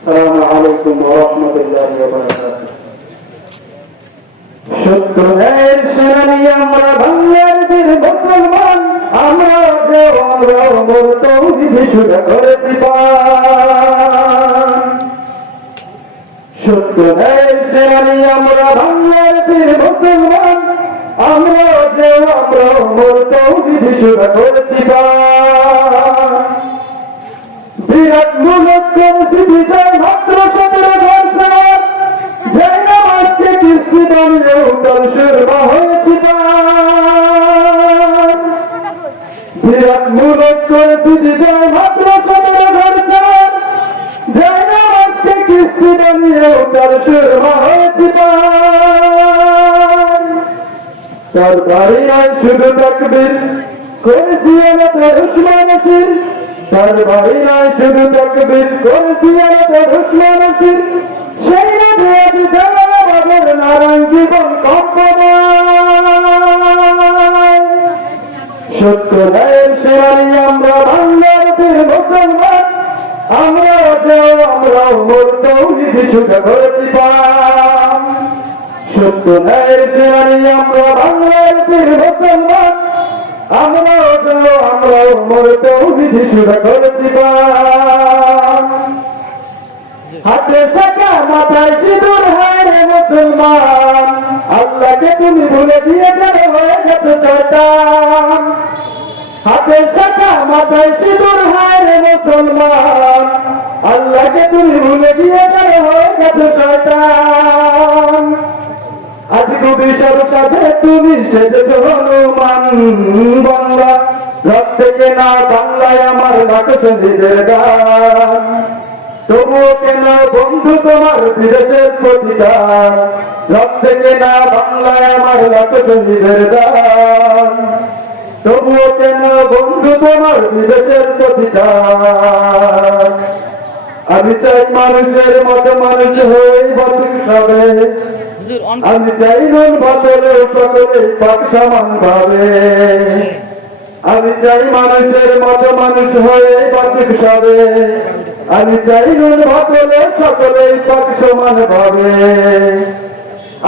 السلام عليكم ورحمة الله وبركاته সত্য ন্যায়ের সেনানি আমরা বাংলার বীর মুসলমান আমরা যে আমরা অমর তৌহিদি শুরু করেছি পান। সত্য ন্যায়ের সেনানি আমরা বাংলার বীর মুসলমান আমরা যে আমরা অমর তৌহিদি শুরু করেছি পান। বিরাট করেছি বিজয় মাত্র সতেরো বছর জয় নামাজকে কিস্তি দাঁড়িয়ে উত্তর সুরমা হয়েছি তার। বাড়ি নয় শুধু তাকবির করেছি আমাদের উসমান আসির তার বাড়ি নয় শুধু তাকবির করেছি আমাদের উসমান আসির সেই নদী আজ আমাদের নারায়ণ জীবন কম্পমান সত্য ন্যায়ের সেনানি আমরা বাংলার মুসলমান আমরা যাও আমরা মোর তৌহিদি সুখে করেছি সত্য ন্যায়ের সেনানি আমরা বাংলার মুসলমান। আমরা আমরা মোর তৌহিদি সুখে করেছি হাতে শাখা মাথায় সিঁদুর হায় রে মুসলমান। আল্লাহকে তুমি ভুলে দিয়ে গেলে হয়ে গেছে শয়তান। হাতে শাখা মাথায় সিঁদুর হায় রে মুসলমান। আল্লাহকে তুমি ভুলে দিয়ে গেলে হয়ে গেছে শয়তান। আজ বিশাল সাথে তুমি সেজেছ। বাংলা রব থেকে না বাংলায় আমার গান। তবুও কেন বন্ধু তোমার বিদেশের প্রতিদান? রব থেকে না বাংলায় আমার গান। তবুও কেন বন্ধু তোমার বিদেশের প্রতিদান? আমি চাই মানুষের মতো মানুষ হয়ে সবে। হুজুর অন আমি চাই নুন বদলে সকলে পাক সমান ভাবে। আমি চাই মানুষের মতো মানুষ হয়ে বাঁচুক সবে। আমি চাই নুন বদলে সকলে পাক সমান ভাবে।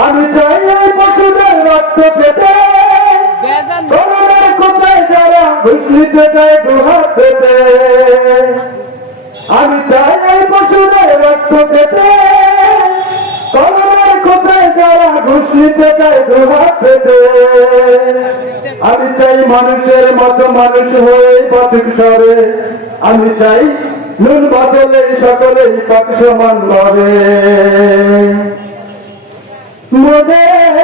আমি চাই এই পশুদের রক্ত পেতে কোথায় যারা ঘুষলিতে যায় দুহাত পেতে। আমি চাই ঘুষলিতে চাই প্রভাব পেতে আমি চাই মানুষের মতো মানুষ হয়ে পথিক সরে। আমি চাই নুন বদলে সকলে পথ সমান করে। মোদের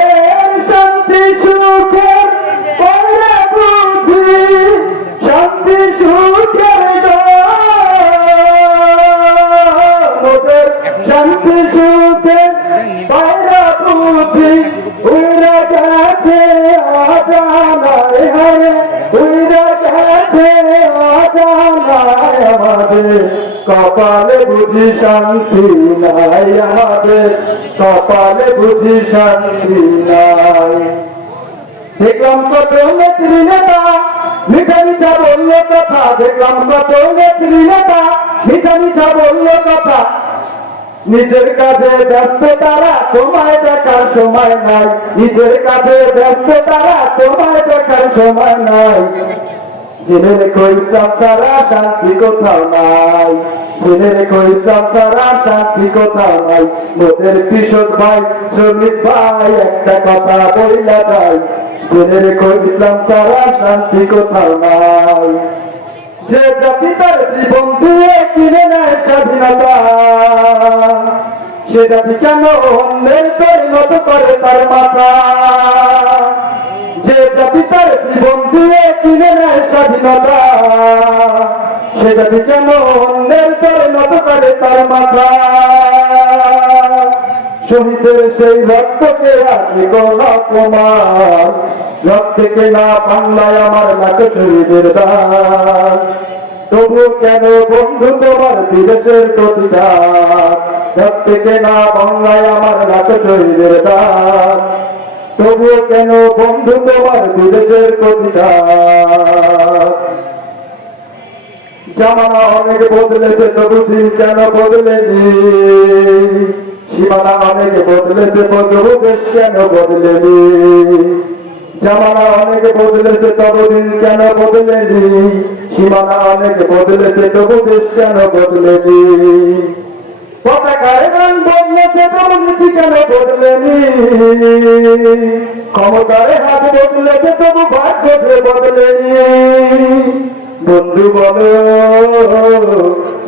আমাদের কপালে বুঝি শান্তি নাই আমাদের কপালে বুঝি শান্তি নাই দেখলাম কত নেত্রী নেতা মিঠা মিঠা বলল কথা দেখলাম কত নেত্রী নেতা মিঠা মিঠা বলল কথা নিজের কাজে ব্যস্ত তারা তোমায় দেখার সময় নাই। নিজের কাজে ব্যস্ত তারা তোমায় দেখার সময় নাই। জেনে রেখো ইসলাম ছাড়া শান্তি কোথাও নাই। জেনে রেখো ইসলাম ছাড়া শান্তি কোথাও নাই। মোদের কৃষক ভাই, শ্রমিক ভাই, একটা কথা বইলা যায়। জেনে রেখো ইসলাম ছাড়া শান্তি কোথাও নাই। যে জাতি জীবন দিয়ে কিনে নেয় স্বাধীনতা, সে জাতি কেন অন্যের পরিণত করে তার মাথা? যে জাতি জীবন দিয়ে কিনে নেয় স্বাধীনতা, সে জাতি কেন অন্যের পরিণত করে তার মাথা? শহীদের সেই রক্তকে আসবে কোন অপমান রক্তকে না বাংলায় আমার নাকে শহীদের দান তবু কেন বন্ধু তোমার বিদেশের রক্তকে না বাংলায় আমার নাকে শহীদের দান। তবু কেন বন্ধু তোমার বিদেশের প্রতিদান? জামানা অনেক বদলেছে, তবু দিন কেন বদলেনি? সীমানা অনেক বদলেছে, তবু দেশ কেন বদলেনি? জামানা অনেক বদলেছে, তবু দিন কেন বদলেনি? সীমানা অনেক বদলেছে, তবু দেশ কেন বদলেনি? বন্ধু বলো,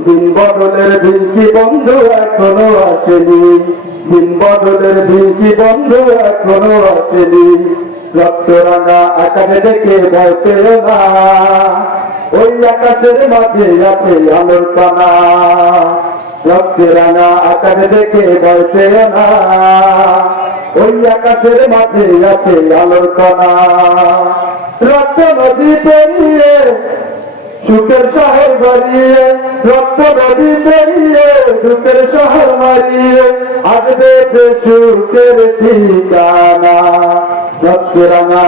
দিন বদলের দিন কি বন্ধু এখনও আসেনি। দিন বদলের দিন কি বন্ধু এখনও আসেনি। রক্ত রাঙা আকাশে দেখে পেও না। ওই আকাশের মাঝে আছে আলোর কানা রক্তে রাঙা দেখে ভয় না। ওই আকাশের মাঝে আছে আলোর কানা রক্ত নদী পেরিয়ে, সুখের শহর বাড়িয়ে, রক্ত নদী পেরিয়ে, সুখের শহর মারিয়ে আসবে সুখের ঠিকানা। রক্ত রাঙা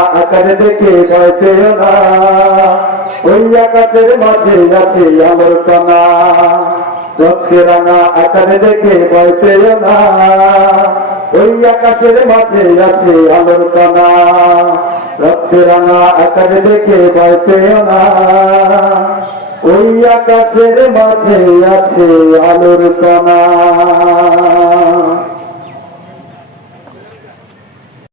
দেখে ভয় না। ওই আকাশের মাঝে আছে আমার কণা। রক্তে রাঙা আকারে দেখে ভয় না। ওই আকাশের মাঝে আছে আলোর কণা। রক্তে রাঙা আকারে দেখে ভয় না। ওই আকাশের মাঝে আছে আলোর কণা।